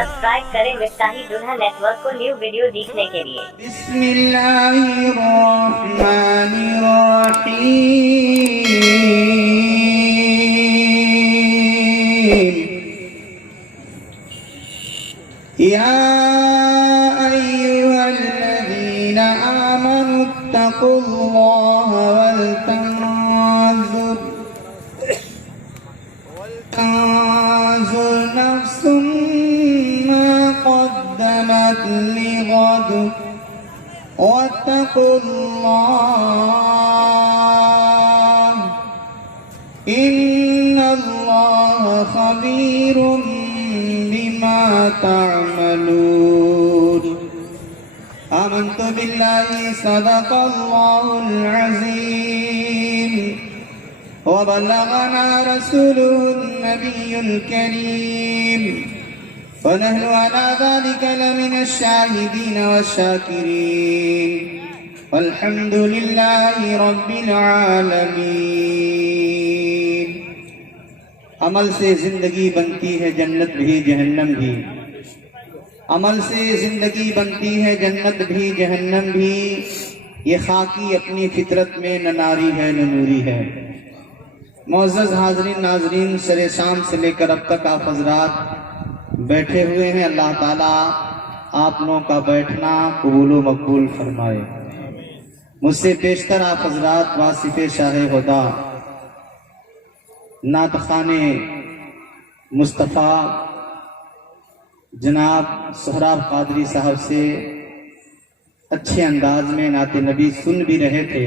Subscribe करें मिफ्ताही दुल्हा network को न्यू वीडियो देखने के लिए। बिस्मिल्लाहिर्रहमानिर्रहीम। या अय्युहल्लज़ीना आमनु इत्तक़ुल्लाह वलतंजुर नफ्सुम मा क़द्दमत लिग़द वत्तक़ुल्लाह इन्नल्लाह ख़बीरुम बिमा तअमलून। आमन्तु बिल्लाहि सदक़ल्लाहुल अज़ीम वबल्लगना रसूलुहुन नबियुल करीम ونحن على ذلك لمن الشاهدين والشاكرين والحمد لله رب العالمين۔ عمل سے زندگی بنتی ہے جنت بھی جہنم بھی، عمل سے زندگی بنتی ہے جنت بھی جہنم بھی، یہ خاکی اپنی فطرت میں نہ ناری ہے نہ نوری ہے۔ معزز حاضرین ناظرین، سر شام سے لے کر اب تک آپ حضرات بیٹھے ہوئے ہیں، اللہ تعالیٰ آپ لوگوں کا بیٹھنا قبول و مقبول فرمائے۔ مجھ سے پیشتر آپ حضرات واصف شاہ ہدا نعت خوان مصطفیٰ جناب سہراب قادری صاحب سے اچھے انداز میں نعت نبی سن بھی رہے تھے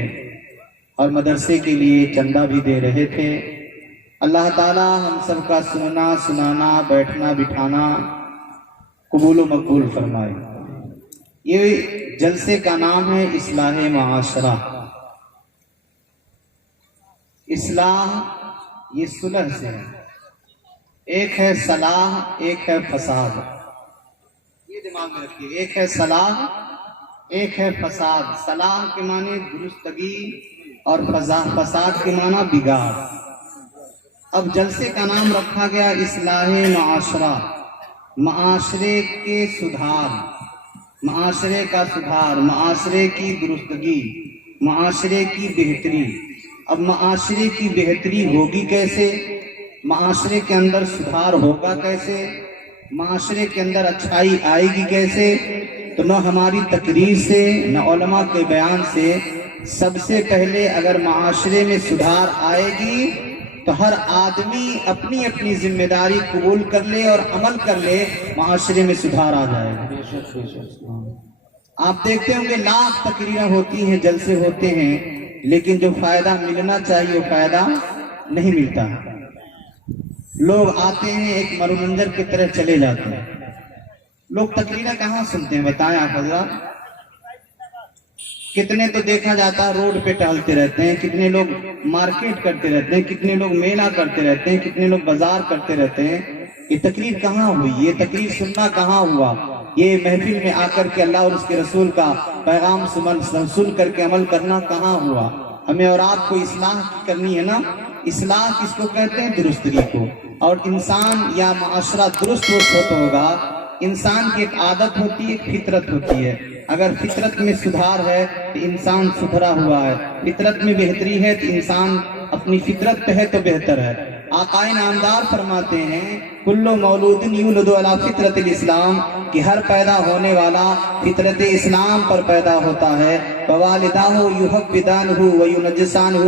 اور مدرسے کے لیے چندہ بھی دے رہے تھے۔ اللہ تعالیٰ ہم سب کا سننا سنانا بیٹھنا بٹھانا قبول و مقبول فرمائے۔ یہ جلسے کا نام ہے اصلاح معاشرہ۔ اصلاح یہ صلح سے ہے، ایک ہے صلاح ایک ہے فساد، یہ دماغ میں رکھیے، ایک ہے صلاح ایک ہے فساد۔ صلاح کے معنی درستگی اور فساد کے معنی بگاڑ۔ اب جلسے کا نام رکھا گیا اصلاح معاشرہ، معاشرے کے سدھار، معاشرے کا سدھار، معاشرے کی درستگی، معاشرے کی بہتری۔ اب معاشرے کی بہتری ہوگی کیسے؟ معاشرے کے اندر سدھار ہوگا کیسے؟ معاشرے کے اندر اچھائی آئے گی کیسے؟ تو نہ ہماری تقریر سے نہ علماء کے بیان سے، سب سے پہلے اگر معاشرے میں سدھار آئے گی تو ہر آدمی اپنی اپنی ذمہ داری قبول کر لے اور عمل کر لے، معاشرے میں سدھار آ جائے گا۔ آپ دیکھتے ہوں گے لاکھ تقریریں ہوتی ہیں، جلسے ہوتے ہیں، لیکن جو فائدہ ملنا چاہیے وہ فائدہ نہیں ملتا۔ لوگ آتے ہیں ایک منورنجن کی طرح چلے جاتے ہیں۔ لوگ تقریریں کہاں سنتے ہیں بتائیں آپ حضرات؟ کتنے تو دیکھا جاتا ہے روڈ پہ ٹہلتے رہتے ہیں، کتنے لوگ مارکیٹ کرتے رہتے ہیں، کتنے لوگ میلہ کرتے رہتے ہیں، کتنے لوگ بازار کرتے رہتے ہیں۔ یہ تقریر کہاں ہوئی؟ یہ تقریر سننا کہاں ہوا؟ یہ محفل میں آ کر کے اللہ اور اس کے رسول کا پیغام سن کر کے عمل کرنا کہاں ہوا؟ ہمیں اور آپ کو اصلاح کرنی ہے نا۔ اصلاح کس کو کہتے ہیں؟ درستگی کو۔ اور انسان یا معاشرہ درست ہوگا، انسان کی ایک عادت ہوتی ہے، ایک فطرت ہوتی ہے۔ اگر فطرت میں سدھار ہے تو انسان سدھرا ہوا ہے، فطرت میں بہتری ہے تو انسان اپنی فطرت پہ ہے تو بہتر ہے۔ آقا نامدار فرماتے ہیں کل مولود یولد علی فطرت الاسلام، کہ ہر پیدا ہونے والا فطرت اسلام پر پیدا ہوتا ہے۔ ووالداہ یحودانہ وینجسانہ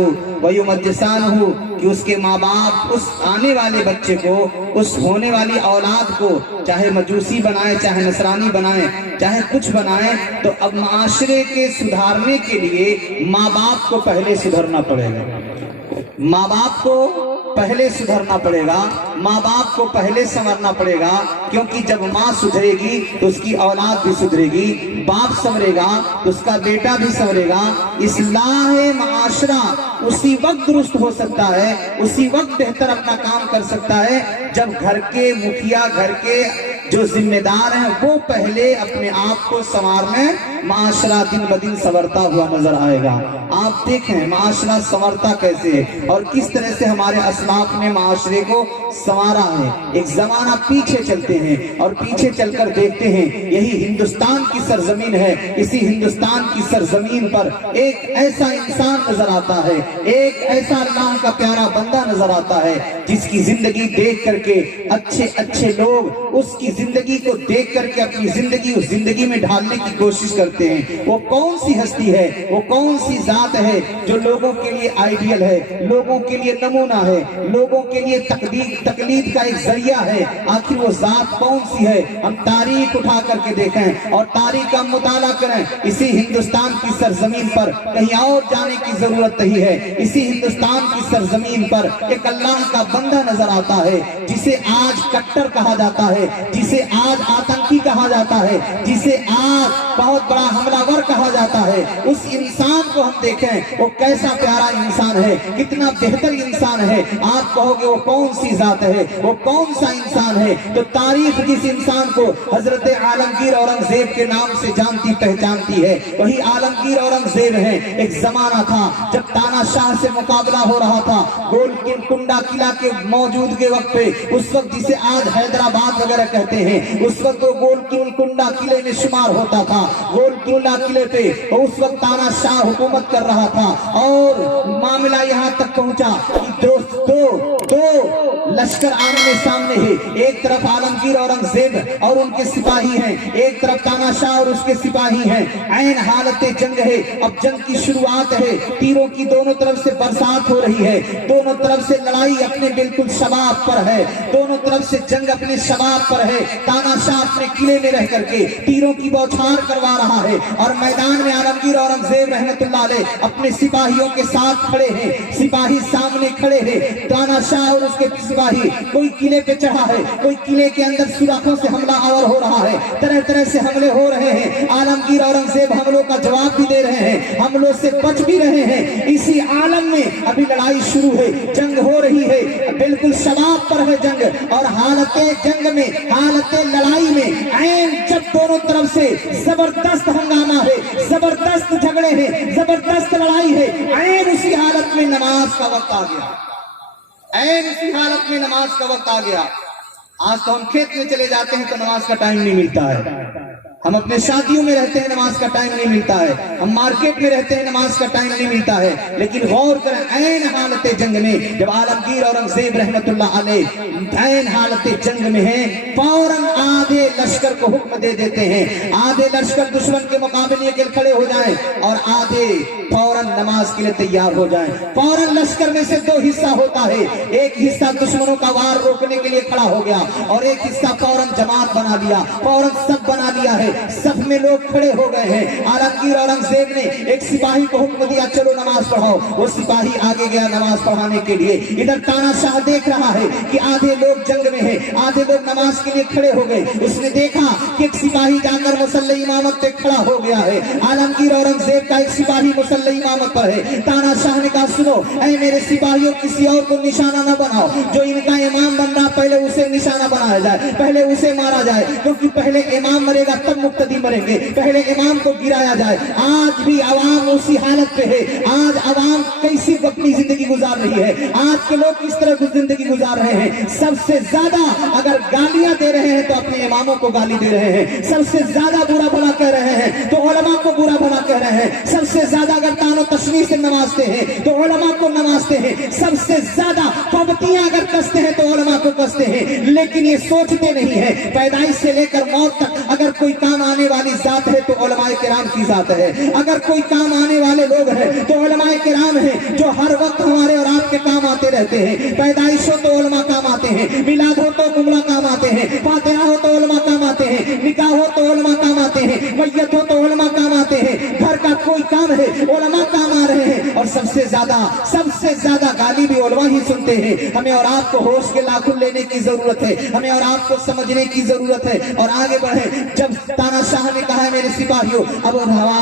ویمجسانہ، کہ اس کے ماں باپ اس آنے والے بچے کو، اس ہونے والی اولاد کو چاہے مجوسی بنائے، چاہے نصرانی بنائے، چاہے کچھ بنائے، تو اب معاشرے کے سدھارنے کے لیے ماں باپ کو پہلے سدھرنا پڑے گا۔ ماں باپ کو پہلے سدھرنا پڑے گا، ماں باپ کو پہلے سنورنا پڑے گا، کیونکہ جب ماں سدھرے گی تو اس کی اولاد بھی سدھرے گی، باپ سنورے گا تو اس کا بیٹا بھی سنورے گا۔ اصلاح معاشرہ اسی وقت درست ہو سکتا ہے، اسی وقت بہتر اپنا کام کر سکتا ہے جب گھر کے مکھیا، گھر کے جو ذمہ دار ہیں وہ پہلے اپنے آپ کو سنوارنے معاشرہ دن بدن संवरता हुआ नजर आएगा। आप देखें معاشرہ संवरता कैसे है और किस तरह से हमारे असलाफ ने माशरे को संवारा है। एक जमाना पीछे चलते हैं और पीछे चलकर देखते हैं यही हिंदुस्तान की सरजमीन है। इसी हिंदुस्तान की सरजमीन पर एक ऐसा इंसान नजर आता है, एक ऐसा अल्लाह का प्यारा बंदा नजर आता है जिसकी जिंदगी देख करके अच्छे अच्छे लोग उसकी जिंदगी को देख करके अपनी जिंदगी उस जिंदगी में ढालने की कोशिश करते हैं। वो कौन सी हस्ती है, वो कौन सी जात है जो लोगों के लिए आइडियल है, लोगों के लिए नमूना है, लोगों के लिए तकलीद का एक जरिया है। आखिर वो जात कौन सी है? हम तारीख उठा करके देखें और तारीख का मुताला करें। इसी हिंदुस्तान की सरजमीन पर कहीं और जाने की जरूरत नहीं है। इसी हिंदुस्तान की सरजमीन पर एक अल्लाह का बंदा नजर आता है जिसे आज कट्टर कहा जाता है, जिसे आज आतंकी कहा जाता है, जिसे आज बहुत बड़ा हमलावर कहा जाता है। उस इंसान को हम देखें वो कैसा प्यारा इंसान है, कितना बेहतर इंसान है। आप कहोगे वो कौन सी जात है, वो कौन सा इंसान है? तो तारीख जिस इंसान को हजरत आलमगीर औरंगजेब के नाम से जानती पहचानती है वही आलमगीर औरंगजेब है। एक जमाना था जब तानाशाह से मुकाबला हो रहा था गोलकुंडा किला के मौजूद के वक्त पे, उस वक्त जिसे आज हैदराबाद वगैरह कहते हैं, उस वक्त वो गोलकुंडा किले में शुमार होता था। गोलकुंडा किले पे उस वक्त तानाशाह हुकूमत कर रहा था और मामला यहाँ तक पहुंचा कि दो लश्कर आमने सामने है। एक तरफ आलमगीर औरंगजेब और उनके सिपाही हैं, एक तरफ तानाशाह और उसके सिपाही हैं। ऐन हालत जंग है। अब जंग की शुरुआत है, तीरों की दोनों तरफ से बरसात हो रही है, दोनों तरफ से लड़ाई अपने बिल्कुल शबाब पर है, दोनों तरफ से जंग अपने शबाब पर है। तानाशाह अपने किले में रह करके तीरों की बौछार करवा रहा है और मैदान में आलमगीर औरंगजेब रहमतुल्लाह अलैह अपने सिपाहियों के साथ खड़े हैं। सिपाही सामने खड़े हैं, तानाशाह और उसके सिपाही। कोई किले पे चढ़ा है, कोई किले के अंदर सुराखों से हमला आवर हो रहा है, तरह तरह से हमले हो रहे हैं। आलमगीर औरंगजेब हमलों का जवाब भी दे रहे हैं, हमलों से बच भी रहे हैं। इसी आलम में अभी लड़ाई शुरू है, जंग हो रही है, बिल्कुल शबाब पर है जंग। और हालते जंग में, हालते लड़ाई में ऐन जब दोनों तरफ से जबरदस्त हंगामा है, जबरदस्त झगड़े हैं, जबरदस्त लड़ाई है, ऐन उसी हालत में नमाज का वक्त आ गया। ऐन उसी हालत में नमाज का वक्त आ गया। आज तो हम खेत में चले जाते हैं तो नमाज का टाइम नहीं मिलता है, हम अपने शादियों में रहते हैं नमाज का टाइम नहीं मिलता है, हम मार्केट में रहते हैं नमाज का टाइम नहीं मिलता है। लेकिन गौर करें, ऐन हालत जंग में जब आलमगीर औरंगजेब रहमतुल्लाह अलैह ऐन हालत जंग में है, फौरन आधे लश्कर को हुक्म दे देते हैं, आधे लश्कर दुश्मन के मुकाबले के लिए खड़े हो जाएं और आधे फौरन नमाज के लिए तैयार हो जाएं। फौरन लश्कर में से दो हिस्सा होता है, एक हिस्सा दुश्मनों का वार रोकने के लिए खड़ा हो गया और एक हिस्सा फौरन जमात बना लिया, फौरन सब बना लिया है, सब में लोग खड़े हो गए हैं। आलमगीर औरंगजेब ने एक सिपाही को हुक्म दिया, चलो नमाज पढ़ाओ। वो सिपाही आगे गया नमाज पढ़ाने के लिए। इधर तानाशाह देख रहा है कि आधे लोग जंग में हैं, आधे लोग नमाज के लिए खड़े हो गए। उसने देखा कि एक सिपाही जाकर मुसल्ले इमामत पे खड़ा हो गया है। आलमगीर औरंगजेब का एक सिपाही मुसल्ले इमामत पर है। तानाशाह ने कहा, सुनो ऐ मेरे सिपाहियों, किसी और को निशाना न बनाओ, जो इनका इमाम बन रहा पहले उसे निशाना बनाया जाए, पहले उसे मारा जाए, क्योंकि पहले इमाम मरेगा तब मुक्तदी मरेंगे, पहले इमाम को गिराया जाए। आज भी अवाम उसी हालत पे है। आज अवाम कैसी अपनी जिंदगी गुजार रही है, आज के लोग किस तरह की जिंदगी गुजार रहे हैं। सबसे ज्यादा अगर गालियां दे रहे हैं तो अपने इमामों को गाली दे रहे हैं, सबसे ज्यादा बुरा भला कह रहे हैं तो उलमा को बुरा भला कह रहे हैं, सबसे ज्यादा अगर तानो तशनीह से नवाजते हैं तो उलमा को नवाजते हैं, सबसे ज्यादा पाबंदियां अगर कसते हैं तो उलमा को कसते हैं। लेकिन ये सोचते नहीं है पैदाइश से लेकर मौत तक अगर कोई काम आने वाली जात है तो उलमाए किराम की जात है। अगर कोई काम आने वाले लोग हैं तो उलमाए किराम हैं, जो हर वक्त हमारे और आपके काम आते रहते हैं। पैदाइश हो तो उलमा काम आते हैं, मिलाद हो तो उलमा काम आते हैं, फातिहा हो तो उलमा काम आते हैं, निकाह हो तो उलमा काम आते हैं, मैयत हो तो उलमा काम आते हैं। घर का कोई काम है उलमा काम आ रहे हैं। और सबसे ज्यादा गाली भी उलमा ही सुनते हैं। हमें और आपको होश के लाखुन लेने की जरूरत है, हमें और आपको समझने की जरूरत है और आगे बढ़े। जब तानाशाह ने कहा है मेरे सिपाहियों अब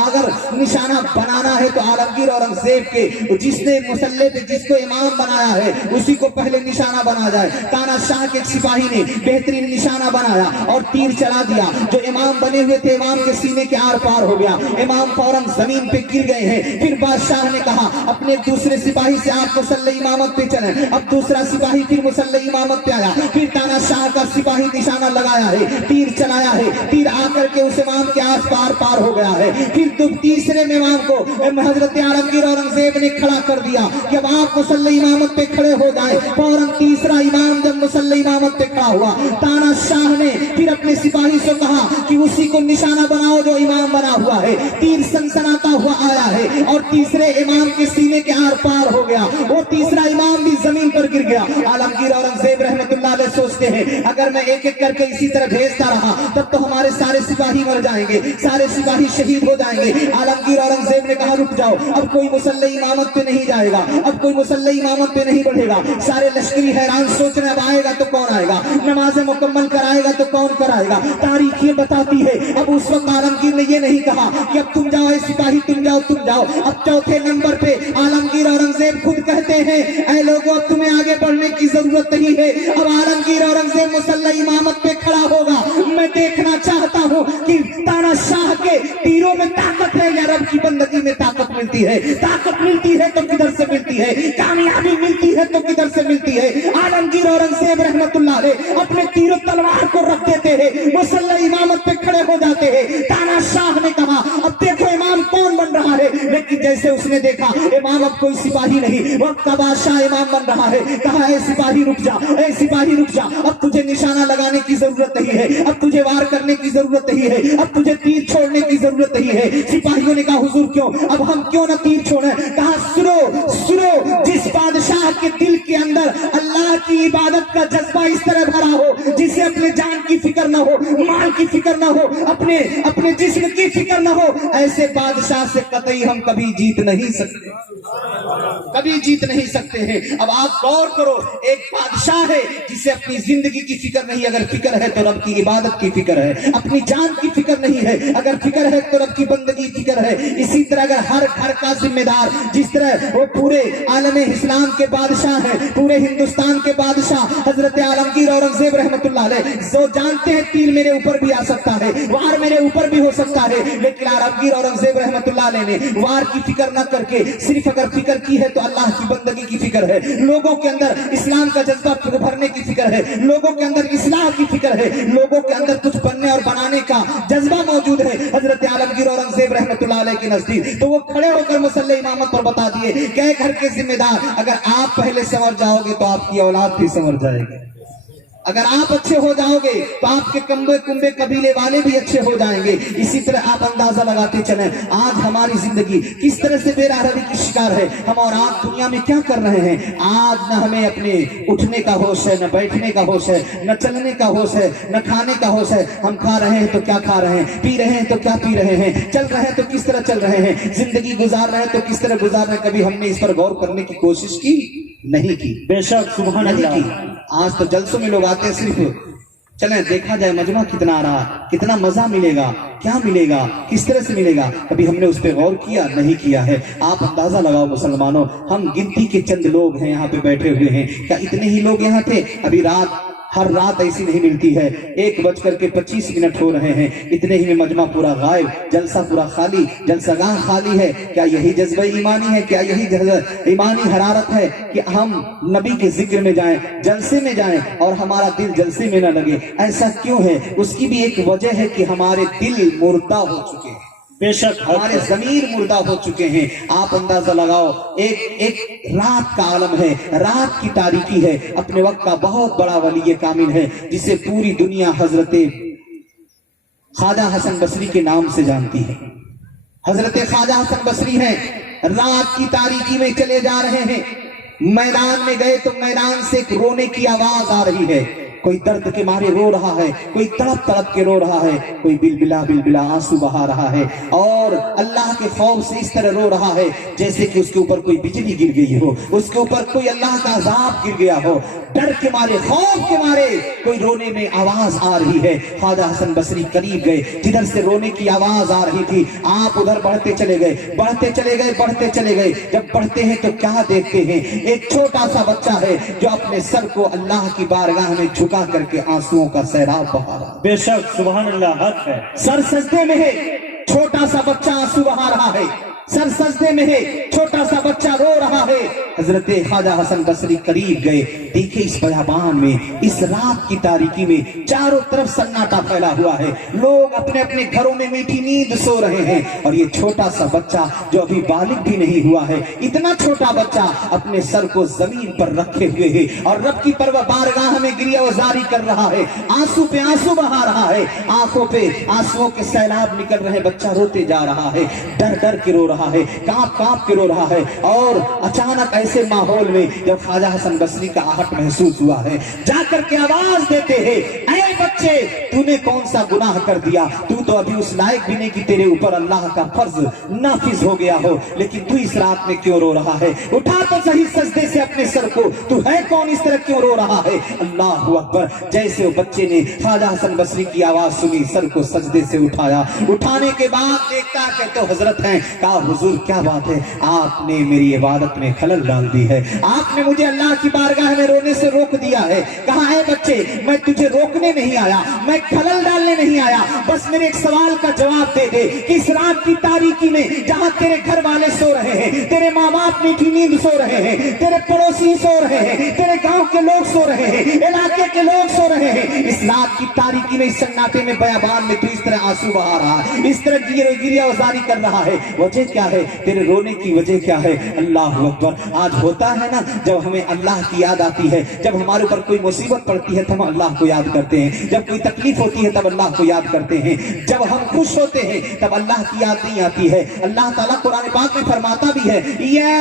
अगर निशाना बनाना है तो आलमगीर औरंगजेब के जिसने मुसल्ले पे जिसको इमाम बनाया है उसी को पहले निशाना बना जाए। तानाशाह के सिपाही ने बेहतरीन निशाना बनाया और तीर चला दिया। जो इमाम बने हुए थे इमाम के सीने के आर पार हो गया, इमाम फौरन जमीन पे गिर गए हैं। फिर बादशाह ने कहा अपने दूसरे सिपाही से आप मुसल्ले इमामत पे चलें। अब दूसरा सिपाही फिर मुसल्ले इमामत पे आया। फिर तानाशाह का सिपाही निशाना लगाया है, तीर चलाया है, तीर आकर के उस इमाम के आस पार हो गया है। फिर तीसरे इमाम को हजरत आलमगीर औरंगजेब ने खड़ा कर दिया कि अब आप मुसल्ले इमामत पे खड़े हो जाए। फौरन तीसरा इमाम जब मुसल्ले इमामत पे खड़ा हुआ तानाशाह ने फिर अपने सिपाही से कहा कि उसी को निशाना बनाओ जो इमाम बना हुआ है। तीर सनसनाता हुआ आया है और तीसरे इमाम के सीने के आर पार हो गया। वो तीसरा इमाम भी जमीन पर गिर गया। आलमगीर औरंगजेब रहमतुल्लाह अलैह सोचते हैं अगर मैं एक एक करके इसी तरह भेजता रहा तब तो हमारे सारे सिपाही मर जाएंगे, सारे सिपाही शहीद हो जाएंगे। आलमगीर औरंगजेब ने कहा रुक जाओ, अब कोई मुसल्ले इमामत पे नहीं जाएगा, अब कोई मुसल्ले इमामत पे नहीं बढ़ेगा। सारे लश्करी हैरान सोच रहे अब आएगा तो कौन आएगा, नमाज़ें मुकम्मल कराएगा तो कौन कराएगा। तारीख ये बताती है अब उस वक्त आलमगीर ने ये नहीं कहा कि अब तुम जाओ सिपाही तुम जाओ। अब चौथे नंबर पे आलमगीर औरंगजेब खुद कहते हैं ऐ लोगों अब तुम्हें आगे बढ़ने की जरूरत नहीं है। अब आलमगीर औरंगजेब मुसल्ला इमामत पे खड़ा होगा। मैं देखना चाहता हूँ कि तानाशाह के तीरों में ताकत है या रब की बंदगी में ताकत मिलती है। ताकत मिलती है तो किधर से मिलती है, कामयाबी मिलती है तो किधर से मिलती है। आलमगीर औरंगजेब रहमतुल्लाह अलैह अपने तीर तलवार को रख देते हैं, मुसल्ला इमामत पे खड़े हो जाते हैं। तानाशाह ने कहा अब देखो इमाम कौन बन रहा है, लेकिन जैसे उसने देखा इमाम अब कोई सिपाही नहीं, वक्त का बादशाह इमाम बन रहा है। कहा ऐ सिपाही रुक जा, ऐ सिपाही रुक जा, अब तुझे निशाना लगाने की जरूरत नहीं है, अब तुझे वार करने की जरूरत नहीं है, अब तुझे तीर छोड़ने की जरूरत नहीं है। सिपाहियों ने कहा हुजूर क्यों, अब हम क्यों ना तीर छोड़े। कहा सुनो, जिस बादशाह के दिल के अंदर अल्लाह की इबादत का जज्बा इस तरह भरा हो, जिसे अपने जान की फिक्र ना हो, माल की फिक्र ना हो, अपने जिस्म की फिक्र ना हो, ऐसे बादशाह से कतई हम कभी जीत नहीं सकते, कभी जीत नहीं सकते हैं। अब आप गौर करो, एक बादशाह है जिसे अपनी जिंदगी की फिक्र नहीं, अगर फिक्र है तो रब की इबादत की फिक्र है। अपनी जान की फिक्र नहीं है, अगर फिक्र है तो रब की बंदगी फिक्र है। इसी तरह अगर हर घर का जिम्मेदार, जिस तरह वो पूरे आलम इस्लाम के बादशाह है, पूरे हिंदुस्तान के बादशाह हजरत आलमगीर औरंगजेब रहमतुल्लाह अलैह, जो जानते हैं तीर मेरे ऊपर भी आ सकता है, वार मेरे ऊपर भी हो सकता है, लेकिन आलमगीर औरंगजेब रहमतुल्लाह अलैह ने वार की फिक्र न करके सिर्फ अगर फिक्र की है तो अल्लाह की बंदगी की फिक्र है। लोगों के अंदर इस्लाम का जज्बा भरने की फिक्र है, लोगों के अंदर इस्लाह की फिक्र है, लोगों के अंदर कुछ बनने और बनाने का जज्बा मौजूद है हजरत आलमगीर औरंगजेब रहमतुल्लाह अलैह के नजदीक। तो वो खड़े होकर मुसल्ले इमामत पर बता दिए कि घर के जिम्मेदार अगर आप पहले संवर जाओगे तो आपकी औलाद भी संवर जाएगी, अगर आप अच्छे हो जाओगे तो आपके कुंबे कबीले वाले भी अच्छे हो जाएंगे। इसी तरह आप अंदाजा लगाते चलें आज हमारी जिंदगी किस तरह से बेराहरी की शिकार है। हम और आप दुनिया में क्या कर रहे हैं। आज न हमें अपने उठने का होश है, न बैठने का होश है, न चलने का होश है, न खाने का होश है। हम खा रहे हैं तो क्या खा रहे हैं, पी रहे हैं तो क्या पी रहे हैं, चल रहे हैं तो किस तरह चल रहे हैं, जिंदगी गुजार रहे हैं तो किस तरह गुजार रहे हैं। कभी हमने इस पर गौर करने की कोशिश की नहीं की, बेशक सुभान नहीं अल्लाह। की। आज तो जलसों में लोग आते हैं सिर्फ चलें देखा जाए मजमा कितना आ रहा, कितना मजा मिलेगा, क्या मिलेगा, किस तरह से मिलेगा, कभी हमने उस पर गौर किया नहीं किया है। आप अंदाजा लगाओ मुसलमानों, हम गिनती के चंद लोग हैं यहाँ पे बैठे हुए हैं, क्या इतने ही लोग यहाँ थे। अभी हर रात ऐसी नहीं मिलती है, 1:25 हो रहे हैं, इतने ही में मजमा पूरा गायब, जलसा पूरा खाली, जलसागाह खाली है। क्या यही जज्बा ईमानी है, क्या यही ईमानी हरारत है कि हम नबी के जिक्र में जाएं, जलसे में जाएं और हमारा दिल जलसे में न लगे। ऐसा क्यों है, उसकी भी एक वजह है कि हमारे दिल मुर्दा हो चुके हैं, बेशक हमारे जमीर मुर्दा हो चुके हैं। आप अंदाजा लगाओ, एक रात का आलम है, रात की तारीकी है। अपने वक्त का बहुत बड़ा वली कामिल है जिसे पूरी दुनिया हजरत ख्वाजा हसन बसरी के नाम से जानती है। हजरत ख्वाजा हसन बसरी हैं, रात की तारीकी में चले जा रहे हैं, मैदान में गए तो मैदान से एक रोने की आवाज आ रही है। कोई दर्द के मारे रो रहा है, कोई तड़प तड़प के रो रहा है, कोई बिलबिला बिलबिला आंसू बहा रहा है और अल्लाह के खौफ से इस तरह रो रहा है जैसे कि उसके ऊपर कोई बिजली गिर गई हो, उसके ऊपर कोई अल्लाह का अजाब गिर गया हो। डर के मारे, खौफ के मारे कोई रोने में आवाज आ रही है। ख्वाजा हसन बसरी करीब गए, जिधर से रोने की आवाज आ रही थी आप उधर बढ़ते चले गए, बढ़ते चले गए, बढ़ते चले गए। जब बढ़ते हैं तो क्या देखते हैं? एक छोटा सा बच्चा है जो अपने सर को अल्लाह की बारगाह में झुका करके आंसुओं का सैलाब बहा रहा है। बेशक सुभान अल्लाह, हक है। सर सजदे में है, छोटा सा बच्चा आंसू बहा रहा है, सर सजदे में है, छोटा सा बच्चा रो रहा है। हजरत ख्वाजा हसन बसरी करीब गए, देखे इस बयाबान में, इस रात की तारीकी में चारों तरफ सन्नाटा फैला हुआ है, लोग अपने अपने घरों में मीठी नींद सो रहे हैं और ये छोटा सा बच्चा जो अभी बालिग भी नहीं हुआ है, इतना छोटा बच्चा अपने सर को जमीन पर रखे हुए है और रब की परवा बारगाह में गिरियावजारी कर रहा है, आंसू पे आंसू बहा रहा है, आंखों पे आंसुओं के सैलाब निकल रहे, बच्चा रोते जा रहा है, डर डर के रो रहा है, कांप कांप के रो रहा है। और अचानक ऐसे माहौल में जब ख्वाजा हसन बसरी का आहट महसूस हुआ है, जाकर के आवाज देते हैं, ऐ बच्चे, तूने कौन सा गुनाह कर दिया? तू तो अभी उस लायक भी नहीं कि तेरे ऊपर अल्लाह का फर्ज नाफिज हो गया हो, लेकिन तू इस रात में क्यों रो रहा है? उठा तो सही सजदे से अपने सर को, तू है कौन, इस तरह क्यों रो रहा है? अल्लाह अकबर। जैसे वो बच्चे ने ख्वाजा हसन बसरी की आवाज सुनी, सर को सजदे से उठाया, उठाने के बाद देखता कि तो हजरत हैं। कहा, हुजूर क्या बात है, आपने मेरी इबादत में खलल डाल दी है, आपने मुझे अल्लाह की बारगाह में रोने से रोक दिया है। कहा, है बच्चे, मैं तुझे रोकने नहीं आया, मैं खलल डालने नहीं आया, बस मेरे एक सवाल का जवाब दे दे कि इस रात की तारीकी में जहां तेरे घर वाले सो रहे हैं, तेरे माँ बाप मीठी नींद सो रहे हैं, तेरे पड़ोसी सो रहे हैं, तेरे गांव के लोग सो रहे हैं, इलाके के लोग सो रहे हैं, इस रात की तारीकी में, इस सन्नाटे में, बयाबान में तू इस तरह आंसू बहा रहा है, इस तरह गिरियावजारी कर रहा है, वजह क्या है? तेरे रोने की वजह क्या है? अल्लाह अकबर। आज होता है ना, जब हमें अल्लाह की याद आती है, जब हमारे ऊपर कोई मुसीबत पड़ती है तब हम अल्लाह को याद करते हैं, जब कोई तकलीफ होती है तब अल्लाह को याद करते हैं, जब हम खुश होते हैं तब अल्लाह की याद नहीं आती है। अल्लाह ताला कुरान पाक में फरमाता भी है, या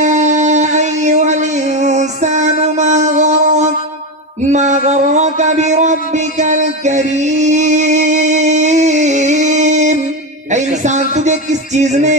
अय्युहल इंसानु मा गर्रक बिरब्बिकल करीम। ऐ इंसान, तुझे किस चीज ने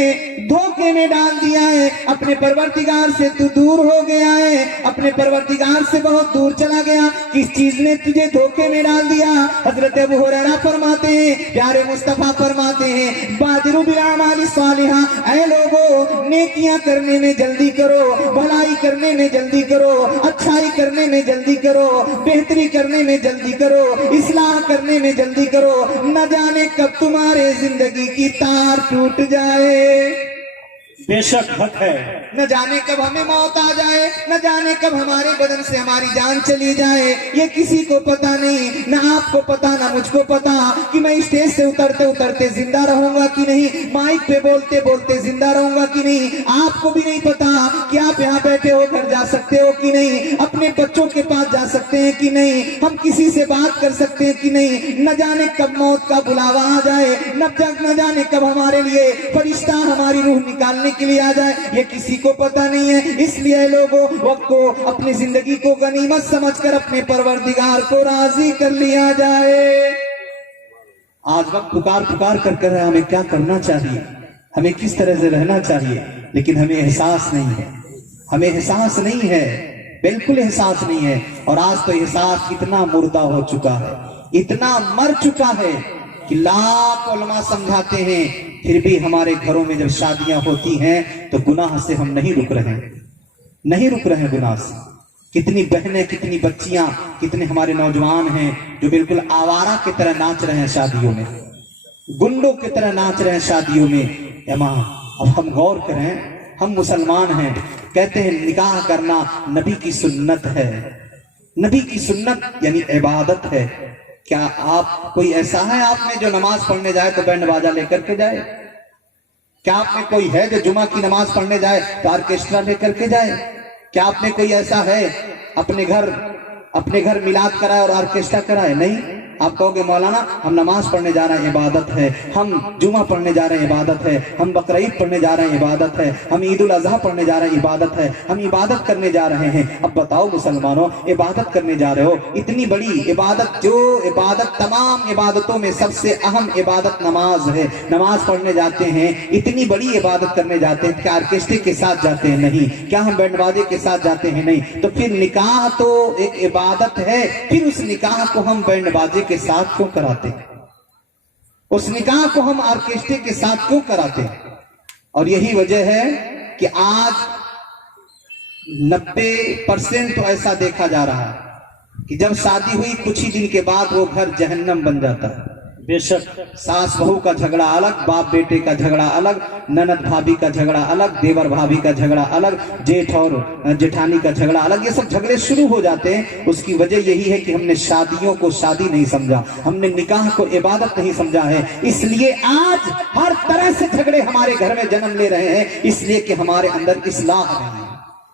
धोखे में डाल दिया है? अपने परवरदिगार से तू दूर हो गया है, अपने परवरदिगार से बहुत दूर चला गया। किस चीज ने तुझे धोखे में डाल दिया? हजरत अबू हुरैरा फरमाते हैं, प्यारे मुस्तफा फरमाते हैं, बादिरु बिल आमालिस सालिहा, ऐ लोगों, नेकियां करने में जल्दी करो, भलाई करने में जल्दी करो, अच्छाई करने में जल्दी करो, बेहतरी करने में जल्दी करो, इस्लाह करने में जल्दी करो, न जाने कब तुम्हारे जिंदगी की तार टूट जाए। बेशक हक है। न जाने कब हमें मौत आ जाए, न जाने कब हमारे बदन से हमारी जान चली जाए, ये किसी को पता नहीं, न आपको पता न मुझको पता कि मैं स्टेज से उतरते उतरते जिंदा रहूंगा कि नहीं, माइक पे बोलते बोलते जिंदा रहूंगा कि नहीं, आपको भी नहीं पता कि आप यहाँ बैठे हो घर जा सकते हो कि नहीं, अपने बच्चों के पास जा सकते हैं कि नहीं, हम किसी से बात कर सकते हैं कि नहीं, न जाने कब मौत का बुलावा आ जाए, न जाने कब हमारे लिए फरिश्ता हमारी रूह निकालने के लिए आ जाए, ये किसी को पता नहीं है। इसलिए लोगों, वक्त को, अपनी जिंदगी को गनीमत समझकर अपने परवरदिगार को राजी कर लिया जाए। आज वक्त पुकार पुकार कर हमें क्या करना चाहिए, हमें किस तरह से रहना चाहिए, लेकिन हमें एहसास नहीं है, हमें एहसास नहीं है, बिल्कुल एहसास नहीं है। और आज तो एहसास इतना मुर्दा हो चुका है, इतना मर चुका है कि लाख उलमा समझाते हैं, फिर भी हमारे घरों में जब शादियां होती हैं तो गुनाह से हम नहीं रुक रहे हैं, नहीं रुक रहे हैं गुनाह से। कितनी बहनें, कितनी बच्चियां, कितने हमारे नौजवान हैं जो बिल्कुल आवारा की तरह नाच रहे हैं शादियों में, गुंडों की तरह नाच रहे हैं शादियों में। अम्मा, अब हम गौर करें, हम मुसलमान हैं, कहते हैं निकाह करना नबी की सुन्नत है, नबी की सुन्नत यानी इबादत है। क्या आप, कोई ऐसा है आप में जो नमाज पढ़ने जाए तो बैंड बाजा लेकर के जाए? क्या आप में कोई है जो जुमा की नमाज पढ़ने जाए तो ऑर्केस्ट्रा लेकर के जाए? क्या आप में कोई ऐसा है अपने घर मिलाद कराए और ऑर्केस्ट्रा कराए? नहीं, आप कहोगे मौलाना हम नमाज पढ़ने जा रहे हैं इबादत है, हम जुमा पढ़ने जा रहे हैं इबादत है, हम बकरीद पढ़ने जा रहे हैं इबादत है, हम ईद उल अजहा पढ़ने जा रहे हैं इबादत है, हम इबादत करने जा रहे हैं। अब बताओ मुसलमानों, इबादत करने जा रहे हो, इतनी बड़ी इबादत, जो इबादत तमाम इबादतों में सबसे अहम इबादत नमाज है, नमाज पढ़ने जाते हैं, इतनी बड़ी इबादत करने जाते हैं, क्या ऑर्केस्ट्रे के साथ जाते हैं? नहीं। क्या हम बैंड बाजे के साथ जाते हैं? नहीं। तो फिर निकाह तो एक इबादत है, फिर उस निकाह को हम बैंड बाजे के साथ क्यों कराते हैं? उस निकाह को हम ऑर्केस्ट्रे के साथ क्यों कराते हैं? और यही वजह है कि आज 90% तो ऐसा देखा जा रहा है कि जब शादी हुई कुछ ही दिन के बाद वो घर जहन्नम बन जाता है। बेशक सास बहू का झगड़ा अलग, बाप बेटे का झगड़ा अलग, ननद भाभी का झगड़ा अलग, देवर भाभी का झगड़ा अलग, जेठ और जेठानी का झगड़ा अलग, ये सब झगड़े शुरू हो जाते हैं। उसकी वजह यही है कि हमने शादियों को शादी नहीं समझा, हमने निकाह को इबादत नहीं समझा है। इसलिए आज हर तरह से झगड़े हमारे घर में जन्म ले रहे हैं, इसलिए कि हमारे अंदर इस्लाह नहीं है,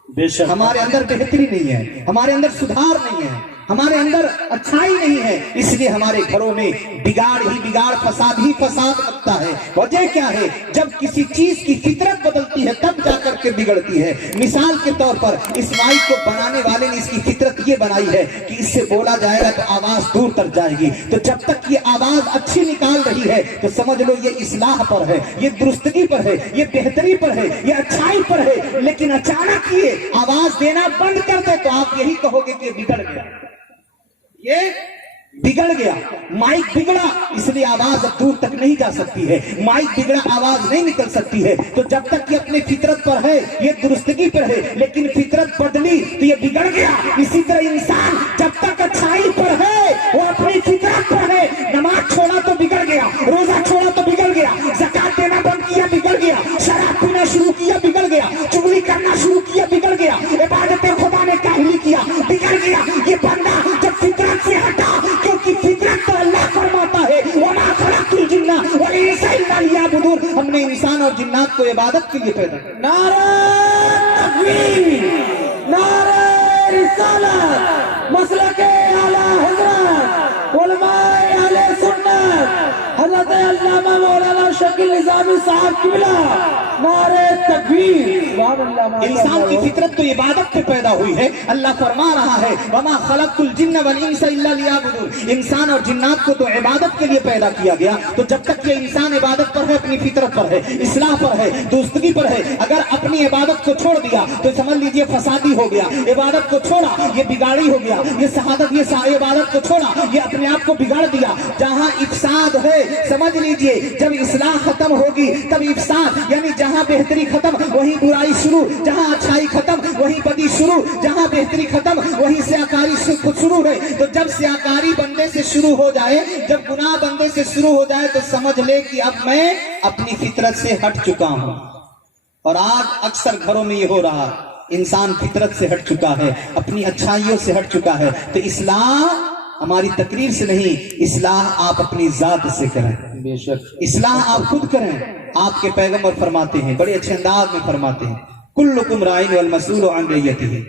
बेशक हमारे अंदर बेहतरी नहीं है, हमारे अंदर सुधार नहीं है, हमारे अंदर अच्छाई नहीं है। इसलिए हमारे घरों में बिगाड़ ही बिगाड़, फसाद ही फसाद लगता है। वजह क्या है? जब किसी चीज की फितरत बदलती है तब जाकर के बिगड़ती है। मिसाल के तौर पर इस माइक को बनाने वाले ने इसकी फितरत ये बनाई है कि इससे बोला जाएगा तो आवाज दूर तक जाएगी। तो जब तक ये आवाज अच्छी निकाल रही है तो समझ लो ये इस्लाह पर है, ये दुरुस्तगी पर है, ये बेहतरी पर है, ये अच्छाई पर है। लेकिन अचानक ये आवाज देना बंद कर दे तो आप यही कहोगे कि बिगड़ गया, ये बिगड़ गया। माइक बिगड़ा इसलिए आवाज अब दूर तक नहीं जा सकती है, माइक बिगड़ा आवाज नहीं निकल सकती है। तो जब तक ये अपने फितरत पर है, ये दुरुस्तगी पर है, लेकिन फितरत बदली तो ये बिगड़ गया। इसी तरह इंसान जब तक अच्छाई पर है वो अपनी फितरत पर है। नमाज छोड़ा तो बिगड़ गया, रोजा छोड़ा तो बिगड़ गया, ज़कात देना बंद किया बिगड़ गया, शराब पीना शुरू किया बिगड़ गया, चुगली करना शुरू किया बिगड़ गया, इबादत खुदा ने काहिली किया बिगड़ गया। ये बंदा जब फितरत से हटा, क्योंकि फितरत तो अल्लाह फरमाता है वमा खलक़तुल जिन्ना वल इंसा इल्ला लियअबुदून, हमने इंसान और जिन्नात को इबादत के लिए पैदा किया। नारे तकबीर, नारे रिसालत, मसलके आला हज़रत, उलमाए अहले सुन्नत, हज़रत अल्लामा मौलाना शकील निज़ामी साहब किबला, नारे तकबीर। इंसान की फितरत तो इबादत पे पैदा हुई है। अल्लाह फरमा रहा है वमा खलक़तुल जिन्ना वल इंसा इल्ला लियअबुदून, इंसान और जिन्नात को तो इबादत के लिए पैदा किया गया। तो जब तक ये इंसान इबादत पर है, अपनी फितरत पर है, इस्लाह पर है, दोस्तगी पर है, अगर अपनी इबादत को छोड़ दिया तो समझ लीजिए फसादी हो गया। इबादत को छोड़ा ये बिगाड़ी हो गया, ये शहादत, ये इबादत को छोड़ा ये अपने आप को बिगाड़ दिया। जहां इफसाद है समझ लीजिए जब इस्लाह खत्म होगी तब इफसाद, यानी जहां बेहतरी खत्म वहीं बुराई शुरू, जहां अच्छाई खत्म वहीं बदी शुरू, जहां बेहतरी खत्म वहीं सियाकारी शुरू है। तो जब सियाकारी बंदे से शुरू हो जाए, जब गुनाह बंदे से शुरू हो जाए तो समझ ले कि अब मैं अपनी फितरत से हट चुका हूं। और आज अक्सर घरों में ये हो रहा, इंसान फितरत से हट चुका है, अपनी अच्छाइयों से हट चुका है। तो इस्लाह हमारी तकरीर से नहीं, इस्लाह आप अपनी जात से करें, बेशक इस्लाह आप खुद करें। आपके पैगंबर फरमाते हैं, बड़े अच्छे अंदाज में फरमाते हैं, कुल्लुकुम राइन वल मसऊलु अन रइयतिही,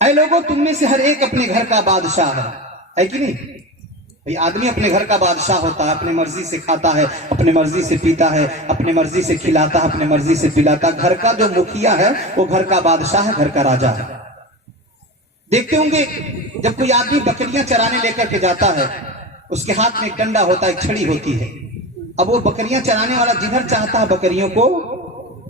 ऐ लोगों तुम में से हर एक अपने घर का बादशाह है कि नहीं? भाई आदमी अपने घर का बादशाह होता है, अपने मर्जी से खाता है, अपने मर्जी से पीता है, अपने मर्जी से खिलाता है, अपने मर्जी से पिलाता। घर का जो मुखिया है वो घर का बादशाह है, घर का राजा है। देखते होंगे जब कोई आदमी बकरियां चराने लेकर के जाता है, उसके हाथ में एक डंडा होता है, एक छड़ी होती है। अब वो बकरियां चराने वाला जिधर चाहता है बकरियों को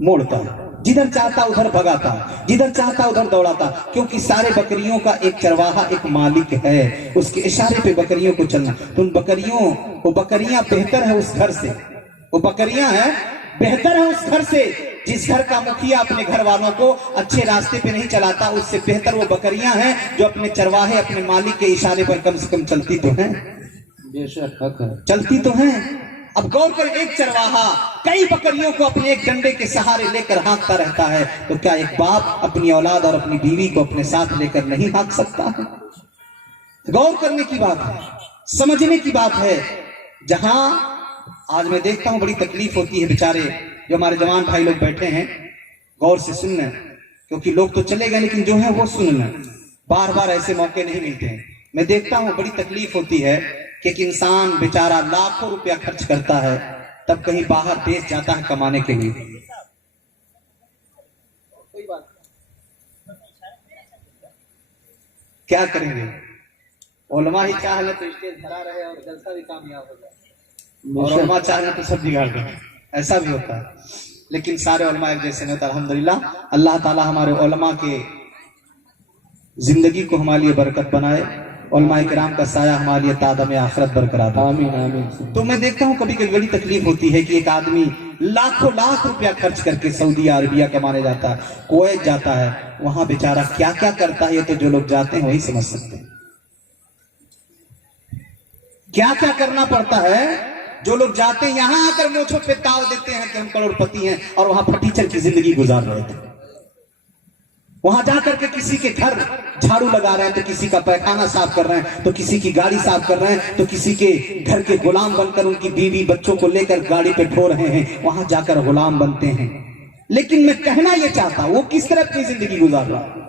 मोड़ता है, जिधर चाहता उधर भगाता, जिधर चाहता उधर दौड़ाता, क्योंकि सारे बकरियों का एक चरवाहा, एक मालिक है, उसके इशारे पे बकरियों को चलना। तो उन बकरियों, वो बकरियां बेहतर है उस घर से, वो बकरियां हैं बेहतर है उस घर से जिस घर का मुखिया अपने घर वालों को अच्छे रास्ते पे नहीं चलाता। उससे बेहतर वो बकरियां हैं जो अपने चरवाहे, अपने मालिक के इशारे पर कम से कम चलती तो हैं, बेशक हक है, चलती तो हैं। अब गौर कर, एक चरवाहा कई बकरियों को अपने एक डंडे के सहारे लेकर हाँकता रहता है, तो क्या एक बाप अपनी औलाद और अपनी बीवी को अपने साथ लेकर नहीं हाँक सकता है? गौर करने की बात है, समझने की बात है। जहां आज मैं देखता हूं बड़ी तकलीफ होती है, बेचारे जो हमारे जवान भाई लोग बैठे हैं, गौर से सुनना, क्योंकि लोग तो चले गए लेकिन जो है वो सुनना, बार बार ऐसे मौके नहीं मिलते हैं। मैं देखता हूं बड़ी तकलीफ होती है कि एक इंसान बेचारा लाखों रुपया खर्च करता है, तब कहीं बाहर देश जाता है कमाने के लिए। क्या करेंगे? उलमा ही चाह ले तो स्टेज भरा रहे और जलसा भी कामयाब हो जाए, और उलमा चाह ले तो सब बिगाड़ दे, ऐसा भी होता है। लेकिन सारे उलमा एक जैसे नहीं होता। अल्हम्दुलिल्लाह, अल्लाह ताला हमारे उलमा के जिंदगी को हमारे लिए बरकत बनाए, उलमा किराम का साया हमारे लिए तादम आखिरत बरकरार दे। आमीन आमीन। तो मैं देखता हूँ कभी कभी बड़ी तकलीफ होती है कि एक आदमी लाखों लाख रुपया खर्च करके सऊदी अरबिया कमाने जाता है, कुवैत जाता है, वहां बेचारा क्या क्या करता है ये तो जो लोग जाते हैं वही समझ सकते हैं। क्या क्या करना पड़ता है, जो लोग जाते हैं यहां आकर मोछों पे ताव देते हैं कि हम करोड़पति हैं, और वहां फटीचर की जिंदगी गुजार रहे थे। वहां जाकर के किसी के घर झाड़ू लगा रहे हैं, तो किसी का पैखाना साफ कर रहे हैं, तो किसी की गाड़ी साफ कर रहे हैं, तो किसी के घर के गुलाम बनकर उनकी बीवी बच्चों को लेकर गाड़ी पे ढो रहे हैं, वहां जाकर गुलाम बनते हैं। लेकिन मैं कहना यह चाहता हूं, वो किस तरह अपनी जिंदगी गुजार रहा है,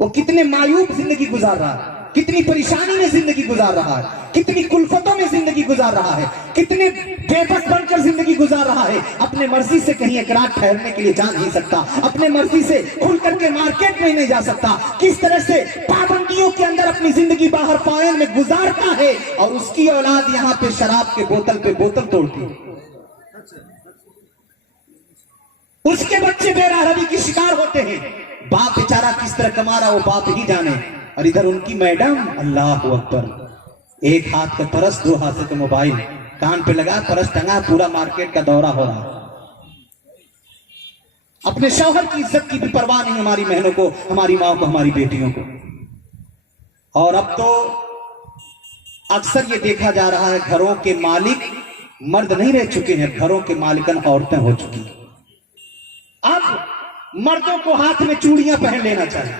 वो कितने मायूब जिंदगी गुजार रहा है, कितनी परेशानी में जिंदगी गुजार रहा है, कितनी कुल्फतों में जिंदगी गुजार रहा है, कितने बेबस बनकर जिंदगी गुजार रहा है। अपने मर्जी से कहीं एक रात ठहरने के लिए जा नहीं सकता, अपने मर्जी से खुल करके मार्केट में नहीं जा सकता। किस तरह से पाबंदियों के अंदर अपनी जिंदगी बाहर पायन में गुजारता है, और उसकी औलाद यहाँ पे शराब के बोतल पे बोतल तोड़ती है, उसके बच्चे बेराहवी की शिकार होते हैं। बाप बेचारा किस तरह कमा रहा वो बाप ही जाने, और इधर उनकी मैडम, अल्लाह अकबर, एक हाथ का परस, दो हाथ से तो मोबाइल, कान पे लगा परस टंगा, पूरा मार्केट का दौरा हो रहा। अपने शौहर की इज्जत की भी परवाह नहीं हमारी बहनों को, हमारी माँ को, हमारी बेटियों को। और अब तो अक्सर ये देखा जा रहा है, घरों के मालिक मर्द नहीं रह चुके हैं, घरों के मालिकन औरतें हो चुकी। अब मर्दों को हाथ में चूड़ियां पहन लेना चाहिए,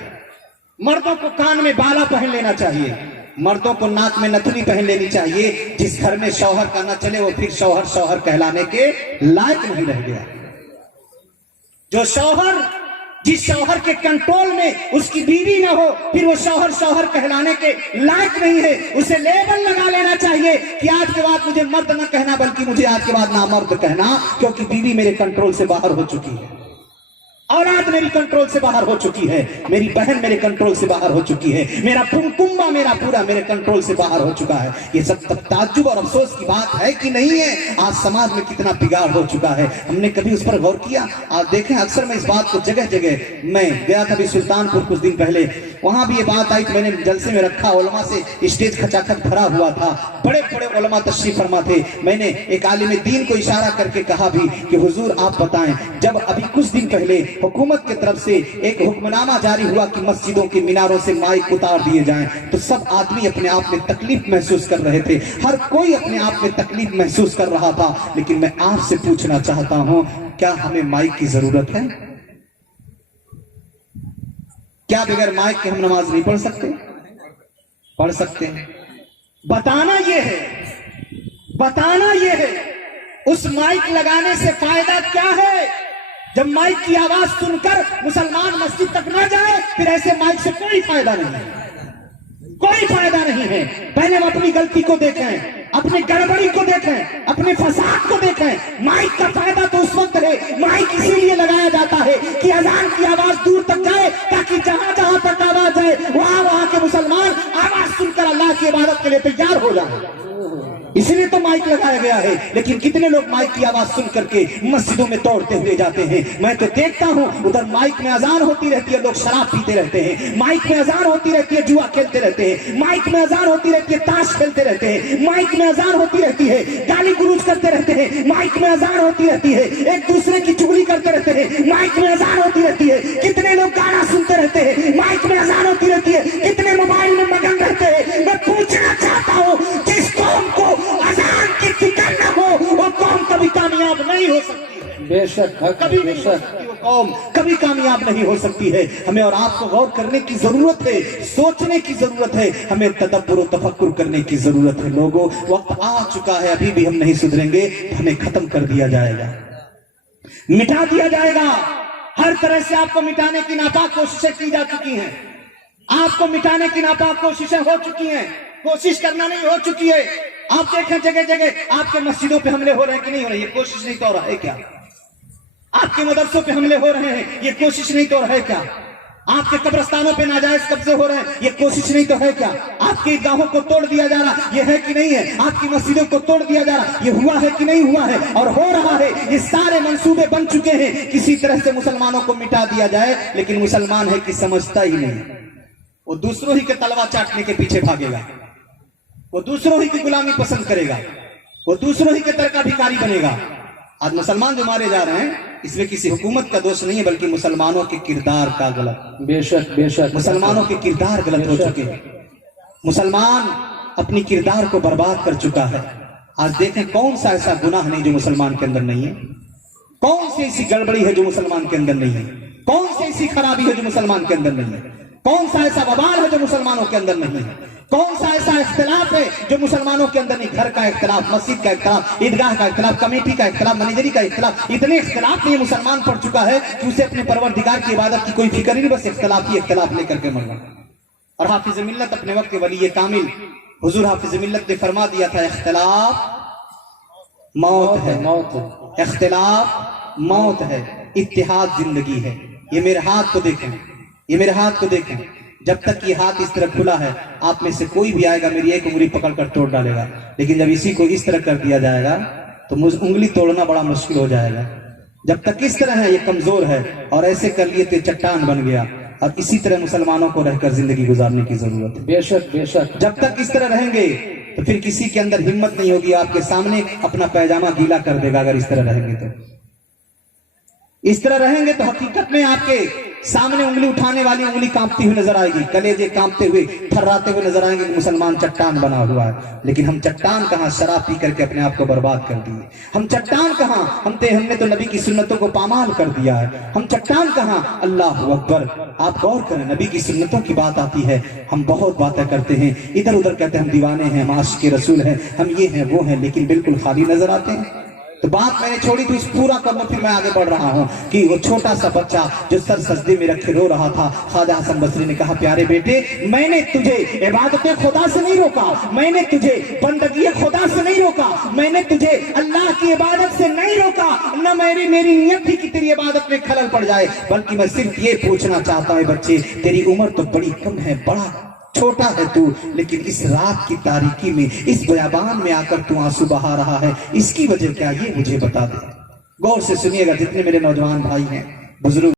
मर्दों को कान में बाला पहन लेना चाहिए, मर्दों को नाक में नथुनी पहन लेनी चाहिए। जिस घर में शौहर का न चले वो फिर शौहर शौहर कहलाने के लायक नहीं रह गया। जो शौहर, जिस शौहर के कंट्रोल में उसकी बीवी ना हो, फिर वो शौहर शौहर कहलाने के लायक नहीं है। उसे लेबल लगा लेना चाहिए कि आज के बाद मुझे मर्द न कहना, बल्कि मुझे आज के बाद ना मर्द कहना, क्योंकि बीवी मेरे कंट्रोल से बाहर हो चुकी है, औलाद मेरी कंट्रोल से बाहर हो चुकी है, मेरी बहन मेरे कंट्रोल से बाहर हो चुकी है, मेरा कुंबा मेरा पूरा मेरे कंट्रोल से बाहर हो चुका है। ये सब ताज्जुब और अफसोस की बात है कि नहीं है? आज समाज में कितना बिगाड़ हो चुका है, हमने कभी उस पर गौर किया? आज देखें, अक्सर मैं इस बात को जगह जगह, मैं गया था अभी सुल्तानपुर कुछ दिन पहले, वहां भी ये बात आई, मैंने जलसे में रखा, उलमा से स्टेज खचाखच भरा हुआ था, बड़े बड़े उलमा तशरीफ फरमा थे। मैंने एक आलिम दीन को इशारा करके कहा भी कि हुजूर आप बताएं, जब अभी कुछ दिन पहले हुकूमत की तरफ से एक हुक्मनामा जारी हुआ कि मस्जिदों के मीनारों से माइक उतार दिए जाएं, तो सब आदमी अपने आप में तकलीफ महसूस कर रहे थे, हर कोई अपने आप में तकलीफ महसूस कर रहा था। लेकिन मैं आपसे पूछना चाहता हूं, क्या हमें माइक की जरूरत है? क्या बगैर माइक के हम नमाज नहीं पढ़ सकते? पढ़ सकते हैं। बताना यह है, बताना यह है, उस माइक लगाने से फायदा क्या है? जब माइक की आवाज सुनकर मुसलमान मस्जिद तक ना जाए, फिर ऐसे माइक से कोई फायदा नहीं है, कोई फायदा नहीं है। पहले हम अपनी गलती को देखें, अपनी गड़बड़ी को देखें, अपने फसाद को देखें। माइक का फायदा तो उस वक्त है, माइक इसीलिए लगाया जाता है कि अजान की आवाज दूर तक जाए, ताकि जहां जहां तक आवाज जाए वहां वहां के मुसलमान आवाज सुनकर अल्लाह की इबादत के लिए तैयार हो जाए, इसलिए तो माइक लगाया गया है। लेकिन कितने लोग माइक की आवाज सुन करके मस्जिदों में दौड़ते हुए जाते हैं। मैं तो देखता हूं, उधर माइक में अजान होती रहती है, लोग शराब पीते रहते हैं, माइक में अजान होती रहती है, जुआ खेलते रहते हैं, माइक में अजान होती रहती है, ताश खेलते रहते हैं, माइक में अजान होती रहती है, गाली गुलूज करते रहते हैं, माइक में अजान होती रहती है, एक दूसरे की चुगली करते रहते हैं, माइक में अजान होती रहती है। कितने लोग गाना सुनते रहते हैं, माइक में अजान होती रहती है, कितने मोबाइल में मगन रहते हैं। मैं पूछना चाहता हूं, जिस कौम को अजान की फिक्र न हो, वो कौम कभी कामयाब नहीं हो सकती है। बेशक कभी नहीं हो सकती, वो कौम कभी कामयाब नहीं हो सकती है। हमें और आपको गौर करने की जरूरत है, सोचने की जरूरत है, हमें तदब्बुर और तफक्कुर करने की जरूरत है। लोगों, वक्त आ चुका है, अभी भी हम नहीं सुधरेंगे तो हमें खत्म कर दिया जाएगा, मिटा दिया जाएगा। हर तरह से आपको मिटाने की नापाक कोशिशें की जा चुकी हैं, आपको मिटाने की नापाक कोशिशें हो चुकी हैं, कोशिश करना नहीं हो चुकी है। आप देखें जगह जगह आपके मस्जिदों पे हमले हो रहे हैं कि नहीं हो रहे, ये कोशिश नहीं तो हो रहा है क्या? आपके मदरसों पे हमले हो रहे हैं, ये कोशिश नहीं तो हो रहा है क्या? आपके कब्रिस्तानों पे नाजायज कब्जे हो रहे हैं, ये कोशिश नहीं तो है क्या? आपकी ईदगाहों को तोड़ दिया जा रहा, ये है कि नहीं है? आपकी मस्जिदों को तोड़ दिया जा रहा, ये हुआ है कि नहीं हुआ है? और हो रहा है। ये सारे मंसूबे बन चुके हैं किसी तरह से मुसलमानों को मिटा दिया जाए, लेकिन मुसलमान है कि समझता ही नहीं। वो दूसरों ही के तलवा चाटने के पीछे भागेगा, वो दूसरों ही की गुलामी पसंद करेगा, वो दूसरों ही के तरह का भिखारी बनेगा। आज मुसलमान जो मारे जा रहे हैं, इसमें किसी हुकूमत का दोष नहीं है, बल्कि मुसलमानों के किरदार का गलत। बेशक बेशक मुसलमानों के किरदार गलत हो चुके हैं। मुसलमान अपनी किरदार को बर्बाद कर चुका है। आज देखें कौन सा ऐसा गुनाह नहीं जो मुसलमान के अंदर नहीं है, कौन सी ऐसी गड़बड़ी है जो मुसलमान के अंदर नहीं है, कौन सी ऐसी खराबी है जो मुसलमान के अंदर नहीं है, कौन सा ऐसा बवाल है जो मुसलमानों के अंदर नहीं है, कौन सा ऐसा इख्तिलाफ है जो मुसलमानों के अंदर नहीं। घर का इख्तिलाफ, मस्जिद का इख्तिलाफ, ईदगाह का इख्तिलाफ, कमेटी का इख्तिलाफ, मैनेजरी का इख्तिलाफ, इतने इख्तिलाफ में मुसलमान पड़ चुका है कि उसे अपने परवरदिगार की इबादत की कोई फिक्र नहीं, बस इख्तिलाफ ही इख्तिलाफ लेकर के मर रहा। और हाफिज मिल्लत अपने वक्त के वली कामिल हुजूर हाफिज मिल्लत ने फरमा दिया था, इख्तिलाफ मौत है, इख्तिलाफ मौत है, इत्तिहाद जिंदगी है। ये मेरे हाथ को देखें, ये मेरे हाथ को देखें, जब तक ये हाथ इस तरह खुला है, आप में से कोई भी आएगा मेरी एक उंगली पकड़कर तोड़ डालेगा, लेकिन जब इसी को इस तरह कर दिया जाएगा तो उंगली तोड़ना बड़ा मुश्किल हो जाएगा। जब तक इस तरह है, ये कमजोर है, और ऐसे कर लिए तो चट्टान बन गया। और इसी तरह मुसलमानों को रहकर जिंदगी गुजारने की जरूरत है। बेशक बेशक जब तक इस तरह रहेंगे तो फिर किसी के अंदर हिम्मत नहीं होगी, आपके सामने अपना पैजामा गीला कर देगा। अगर इस तरह रहेंगे तो, इस तरह रहेंगे तो हकीकत में आपके सामने उंगली उठाने वाली उंगली कांपती हुई नजर आएगी, कलेजे कांपते हुए, थर्राते हुए नजर आएंगे कि मुसलमान चट्टान बना हुआ है। लेकिन हम चट्टान कहां, शराब पी करके अपने आप को बर्बाद कर दिए। हम चट्टान कहां, हमने तो नबी की सुन्नतों को पामाल कर दिया है। हम चट्टान कहां, अल्लाह अकबर। आप गौर करें, नबी की सुन्नतों की बात आती है, हम बहुत बातें करते हैं, इधर उधर कहते हैं हम दीवाने हैं, हम आशिक़ रसूल हैं, हम ये हैं वो हैं, लेकिन बिल्कुल खाली नजर आते हैं। तो बात मैंने छोड़ी थी, उस पूरा करना फिर मैं आगे बढ़ रहा हूं कि वो छोटा सा बच्चा जो सर सजदे में रखे रो रहा था, ख्वाजा हसन बसरी ने कहा, प्यारे बेटे, मैंने तुझे इबादत खुदा से नहीं रोका, मैंने तुझे बंदगी खुदा से नहीं रोका, मैंने तुझे अल्लाह की इबादत से नहीं रोका, न मेरी नियत थी कि तेरी इबादत में खलल पड़ जाए, बल्कि मैं सिर्फ ये पूछना चाहता हूं, बच्चे तेरी उम्र तो बड़ी कम है, बड़ा छोटा है तू, लेकिन इस रात की तारीकी में, इस बयाबान में आकर तू आंसू बहा रहा है, इसकी वजह क्या, ये मुझे बता दे। गौर से सुनिएगा जितने मेरे नौजवान भाई हैं, बुजुर्ग